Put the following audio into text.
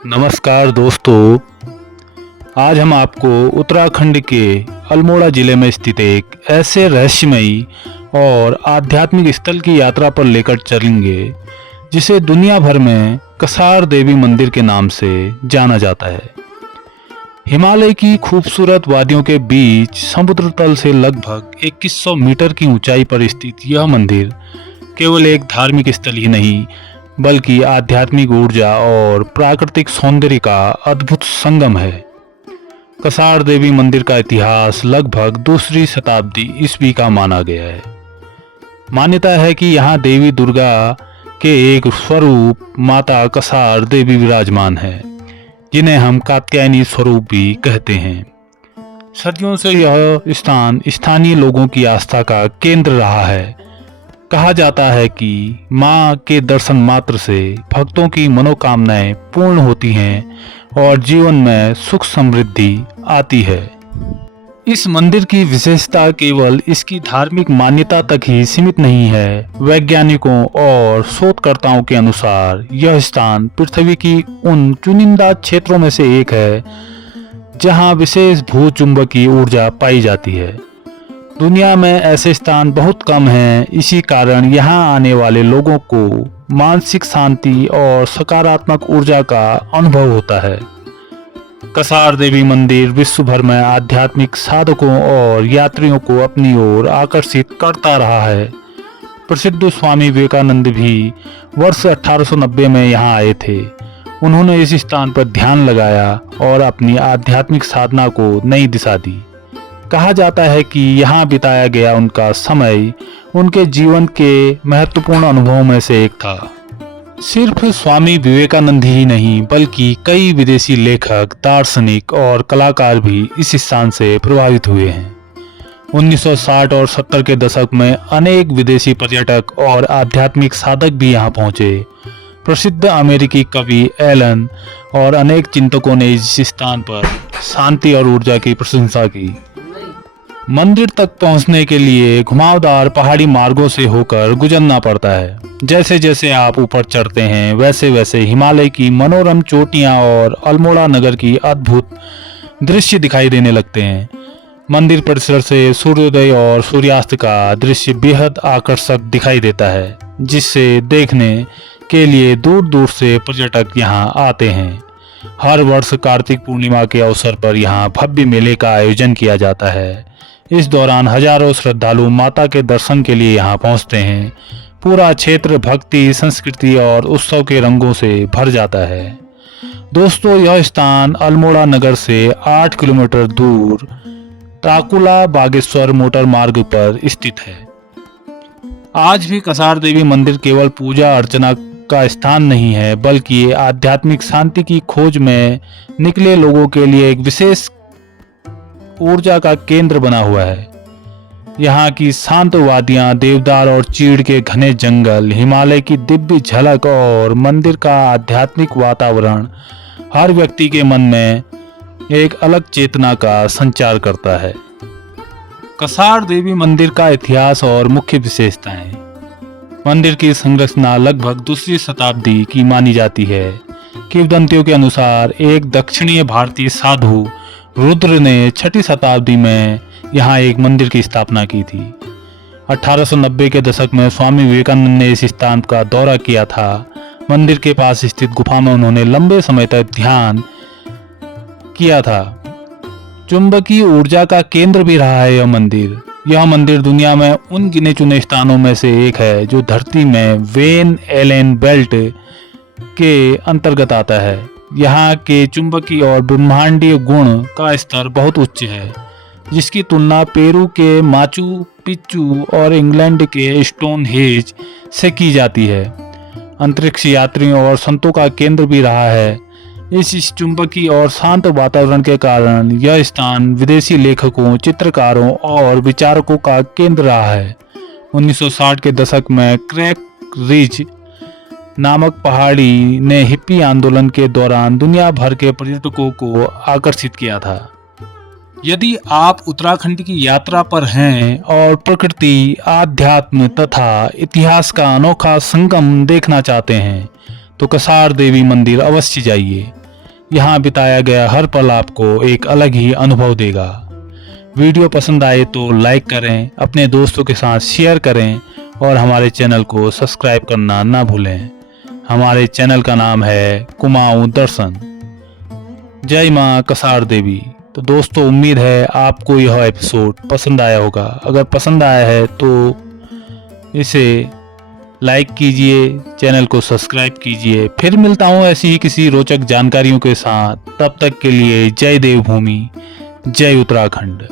नमस्कार दोस्तों, आज हम आपको उत्तराखंड के अल्मोड़ा जिले में स्थित एक ऐसे रहस्यमयी और आध्यात्मिक स्थल की यात्रा पर लेकर चलेंगे जिसे दुनिया भर में कसार देवी मंदिर के नाम से जाना जाता है। हिमालय की खूबसूरत वादियों के बीच समुद्र तल से लगभग 2100 मीटर की ऊंचाई पर स्थित यह मंदिर केवल एक धार्मिक स्थल ही नहीं बल्कि आध्यात्मिक ऊर्जा और प्राकृतिक सौंदर्य का अद्भुत संगम है। कसार देवी मंदिर का इतिहास लगभग दूसरी शताब्दी ईस्वी का माना गया है। मान्यता है कि यहाँ देवी दुर्गा के एक स्वरूप माता कसार देवी विराजमान है, जिन्हें हम कात्यायनी स्वरूप भी कहते हैं। सदियों से यह स्थान स्थानीय लोगों की आस्था का केंद्र रहा है। कहा जाता है कि मां के दर्शन मात्र से भक्तों की मनोकामनाएं पूर्ण होती हैं और जीवन में सुख समृद्धि आती है। इस मंदिर की विशेषता केवल इसकी धार्मिक मान्यता तक ही सीमित नहीं है। वैज्ञानिकों और शोधकर्ताओं के अनुसार यह स्थान पृथ्वी की उन चुनिंदा क्षेत्रों में से एक है जहां विशेष भूचुंबकीय ऊर्जा पाई जाती है। दुनिया में ऐसे स्थान बहुत कम हैं, इसी कारण यहाँ आने वाले लोगों को मानसिक शांति और सकारात्मक ऊर्जा का अनुभव होता है। कसार देवी मंदिर विश्व भर में आध्यात्मिक साधकों और यात्रियों को अपनी ओर आकर्षित करता रहा है। प्रसिद्ध स्वामी विवेकानंद भी वर्ष 1890 में यहाँ आए थे। उन्होंने इस स्थान पर ध्यान लगाया और अपनी आध्यात्मिक साधना को नई दिशा दी। कहा जाता है कि यहाँ बिताया गया उनका समय उनके जीवन के महत्वपूर्ण अनुभवों में से एक था। सिर्फ स्वामी विवेकानंद ही नहीं बल्कि कई विदेशी लेखक, दार्शनिक और कलाकार भी इस स्थान से प्रभावित हुए हैं। 1960 और 70 के दशक में अनेक विदेशी पर्यटक और आध्यात्मिक साधक भी यहाँ पहुँचे। प्रसिद्ध अमेरिकी कवि एलन और अनेक चिंतकों ने इस स्थान पर शांति और ऊर्जा की प्रशंसा की। मंदिर तक पहुंचने के लिए घुमावदार पहाड़ी मार्गों से होकर गुजरना पड़ता है। जैसे जैसे आप ऊपर चढ़ते हैं वैसे वैसे हिमालय की मनोरम चोटियां और अल्मोड़ा नगर की अद्भुत दृश्य दिखाई देने लगते हैं। मंदिर परिसर से सूर्योदय और सूर्यास्त का दृश्य बेहद आकर्षक दिखाई देता है, जिससे देखने के लिए दूर दूर से पर्यटक यहाँ आते हैं। हर वर्ष कार्तिक पूर्णिमा के अवसर पर यहाँ भव्य मेले का आयोजन किया जाता है। इस दौरान हजारों श्रद्धालु माता के दर्शन के लिए यहाँ पहुँचते हैं। पूरा क्षेत्र भक्ति, संस्कृति और उत्सव के रंगों से भर जाता है। दोस्तों, यह स्थान अल्मोड़ा नगर से 8 किलोमीटर दूर टाकुला बागेश्वर मोटर मार्ग पर स्थित है। आज भी कसार देवी मंदिर केवल पूजा अर्चना का स्थान नहीं है बल्कि आध्यात्मिक शांति की खोज में निकले लोगों के लिए एक विशेष ऊर्जा का केंद्र बना हुआ है। यहाँ की शांत वादियां, देवदार और चीड़ के घने जंगल, हिमालय की दिव्य झलक और मंदिर का आध्यात्मिक वातावरण हर व्यक्ति के मन में एक अलग चेतना का संचार करता है। कसार देवी मंदिर का इतिहास और मुख्य विशेषताएं। मंदिर की संरचना लगभग दूसरी शताब्दी की मानी जाती है। किंवदंतियों के अनुसार एक दक्षिणीय भारतीय साधु रुद्र ने 6ठी शताब्दी में यहाँ एक मंदिर की स्थापना की थी। 1890 के दशक में स्वामी विवेकानंद ने इस स्थान का दौरा किया था। मंदिर के पास स्थित गुफा में उन्होंने लंबे समय तक ध्यान किया था। चुंबकीय ऊर्जा का केंद्र भी रहा है यह मंदिर दुनिया में उन गिने चुने स्थानों में से एक है जो धरती में वेन एलेन बेल्ट के अंतर्गत आता है। यहाँ के चुंबकीय और ब्रह्मांडीय गुण का स्तर बहुत उच्च है, जिसकी तुलना पेरू के माचू पिच्चू और इंग्लैंड के स्टोनहेंज से की जाती है। अंतरिक्ष यात्रियों और संतों का केंद्र भी रहा है। इस चुंबकीय और शांत वातावरण के कारण यह स्थान विदेशी लेखकों, चित्रकारों और विचारकों का केंद्र रहा है। 1960 के दशक में क्रैक रिज नामक पहाड़ी ने हिप्पी आंदोलन के दौरान दुनिया भर के पर्यटकों को आकर्षित किया था। यदि आप उत्तराखंड की यात्रा पर हैं और प्रकृति, आध्यात्म तथा इतिहास का अनोखा संगम देखना चाहते हैं तो कसार देवी मंदिर अवश्य जाइए। यहाँ बिताया गया हर पल आपको एक अलग ही अनुभव देगा। वीडियो पसंद आए तो लाइक करें, अपने दोस्तों के साथ शेयर करें और हमारे चैनल को सब्सक्राइब करना ना भूलें। हमारे चैनल का नाम है कुमाऊं दर्शन। जय मां कसार देवी। तो दोस्तों, उम्मीद है आपको यह एपिसोड पसंद आया होगा। अगर पसंद आया है तो इसे लाइक कीजिए, चैनल को सब्सक्राइब कीजिए। फिर मिलता हूँ ऐसी ही किसी रोचक जानकारियों के साथ। तब तक के लिए जय देवभूमि, जय उत्तराखंड।